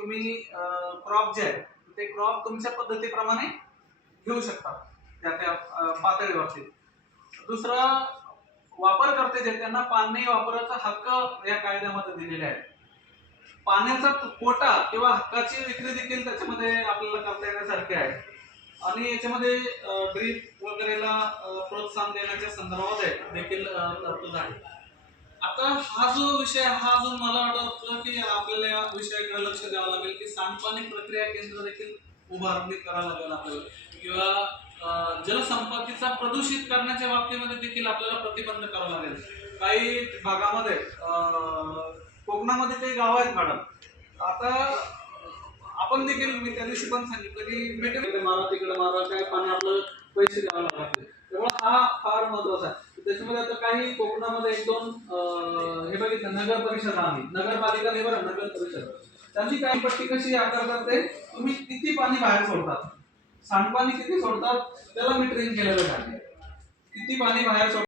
तुम्ही क्रॉप जे आहे ते क्रॉप तुमच्या पद्धतीप्रमाणे घेऊ शकता त्या त्या पातळीवरती. दुसरं, वापरकर्ते जे त्यांना पाणी वापराचा हक्क या कायद्यामध्ये दिलेला आहे. पाण्याचा कोटा किंवा हक्काची विक्री देखील त्याच्यामध्ये आपल्याला करता येण्यासारखी आहे. आणि याच्यामध्ये ड्रीप वगैरेला प्रोत्साहन देण्याच्या संदर्भात देखील तरतूद आहे. आता हा जो विषय हा अजून मला वाटतं की आपल्याला या विषयाकडे लक्ष द्यावं लागेल की सांडपाणी प्रक्रिया केंद्र देखील उभारणी करावं लागेल आपल्याला, किंवा जलसंपत्तीचा प्रदूषित करण्याच्या बाबतीमध्ये देखील आपल्याला प्रतिबंध करावा लागेल. काही भागामध्ये कोकणामध्ये काही गाव आहेत मॅडम, आता आपण देखील मी त्या दिवशी पण सांगितलं की मीटर मारा तिकडे मारा, काय पाणी आपलं पैसे द्यावं लागते. त्यामुळे हा फार महत्वाचा आहे. त्याच्यामध्ये आता काही कोकणामध्ये एक दोन हे बघितलं, नगर परिषद आम्ही नगरपालिका नाही बरं, नगर परिषद, त्यांची काही पट्टी कशी आकारतात ते तुम्ही किती पाणी बाहेर सोडतात, सांडपाणी किती सोडतात त्याला मीटरिंग केलेलं आहे. किती पाणी बाहेर सोडतात